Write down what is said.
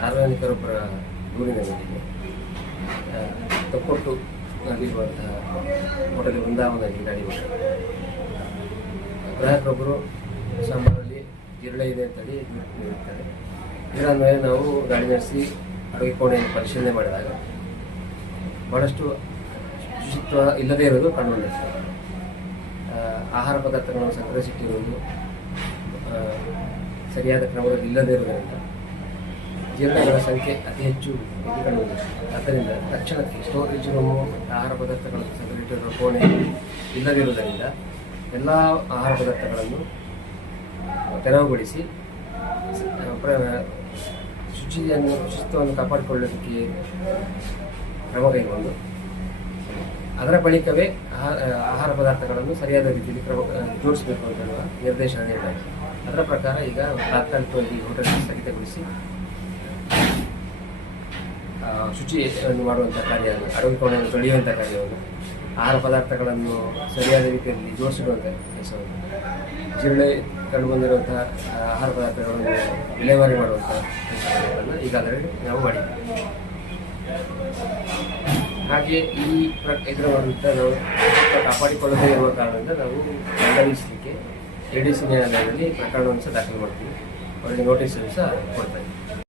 ಸಾರ್ವಜನಿಕರೊಬ್ಬರ ದೂರಿನ ಮೇರೆಗೆ ತೊಕ್ಕೊಟ್ಟು ನಲ್ಲಿರುವಂತಹ ಹೋಟೆಲ್ ವೃಂದಾವನದಲ್ಲಿ ಗಾಡಿ ಗ್ರಾಹಕರೊಬ್ಬರು ಸಾಂಬಾರಲ್ಲಿ ಜಿರಳೆ ಇದೆ ಅಂತೇಳಿ ನೀಡುತ್ತಾರೆ. ಇದರ ಮೇಲೆ ನಾವು ಗಾಡಿ ನಡೆಸಿ ಅಡುಗೆ ಕೋಣೆಯನ್ನು ಪರಿಶೀಲನೆ ಮಾಡಿದಾಗ ಬಹಳಷ್ಟು ಶುಚಿತ್ವ ಇಲ್ಲದೇ ಇರೋದು ಕಂಡುಬಂದಿದೆ. ಆಹಾರ ಪದಾರ್ಥಗಳನ್ನು ಸಂಗ್ರಹಿಸಿಟ್ಟಿರುವುದು ಸರಿಯಾದ ಕ್ರಮದಲ್ಲಿ ಇಲ್ಲದೇ ಇರುವುದರಿಂದ ಜಿರಳೆಗಳ ಸಂಖ್ಯೆ ಅತಿ ಹೆಚ್ಚು ಕಂಡುಬಂದಿದೆ. ಆದ್ದರಿಂದ ತಕ್ಷಣಕ್ಕೆ ಸ್ಟೋರೇಜ್ ರೂಮು ಆಹಾರ ಪದಾರ್ಥಗಳನ್ನು ಸಂಗ್ರಹಿಸಿರುವ ಕೋಣೆ ಇಲ್ಲದಿರುವುದರಿಂದ ಎಲ್ಲ ಆಹಾರ ಪದಾರ್ಥಗಳನ್ನು ತೆರವುಗೊಳಿಸಿ ಶುಚಿತ್ವವನ್ನು ಕಾಪಾಡಿಕೊಳ್ಳೋದಕ್ಕೆ ಕ್ರಮ ಕೈಗೊಂಡು ಅದರ ಬಳಿಕವೇ ಆಹಾರ ಪದಾರ್ಥಗಳನ್ನು ಸರಿಯಾದ ರೀತಿಯಲ್ಲಿ ಜೋಡಿಸಬೇಕು ಅಂತ ಹೇಳುವ ನಿರ್ದೇಶನ ನೀಡಲಾಗಿದೆ. ಅದರ ಪ್ರಕಾರ ಈಗ ತಾತ್ಕಾಲಿಕವಾಗಿ ಹೋಟೆಲ್ ಸ್ಥಗಿತಗೊಳಿಸಿ ಶುಚಿಯನ್ನು ಮಾಡುವಂಥ ಕಾರ್ಯವನ್ನು, ಅಡುಗೆ ಕೋಣೆಯನ್ನು ತೊಳೆಯುವಂಥ ಕಾರ್ಯವನ್ನು, ಆಹಾರ ಪದಾರ್ಥಗಳನ್ನು ಸರಿಯಾದ ರೀತಿಯಲ್ಲಿ ಜೋಡಿಸಿಡುವಂಥ ಕೆಲಸವನ್ನು, ಜಿರಳೆ ಕಂಡುಬಂದಿರುವಂತಹ ಆಹಾರ ಪದಾರ್ಥಗಳನ್ನು ವಿಲೇವಾರಿ ಮಾಡುವಂಥ ಕೆಲಸಗಳನ್ನು ಈಗಾಗಲೇ ನಾವು ಮಾಡಿದ್ದೇವೆ. ಹಾಗೆ ಇದರ ವಿರುದ್ಧ ನಾವು ಕಾಪಾಡಿಕೊಳ್ಳದೇ ಇರುವ ಕಾರಣದಿಂದ ನಾವು ದಂಡ ಎಡಿಸಿ ನ್ಯಾಯಾಲಯದಲ್ಲಿ ಪ್ರಕರಣವನ್ನು ಸಹ ದಾಖಲು ಮಾಡ್ತೀವಿ. ಅವರಿಗೆ ನೋಟಿಸ್ ಸಹ ಕೊಡ್ತಾ ಇದ್ದೀವಿ.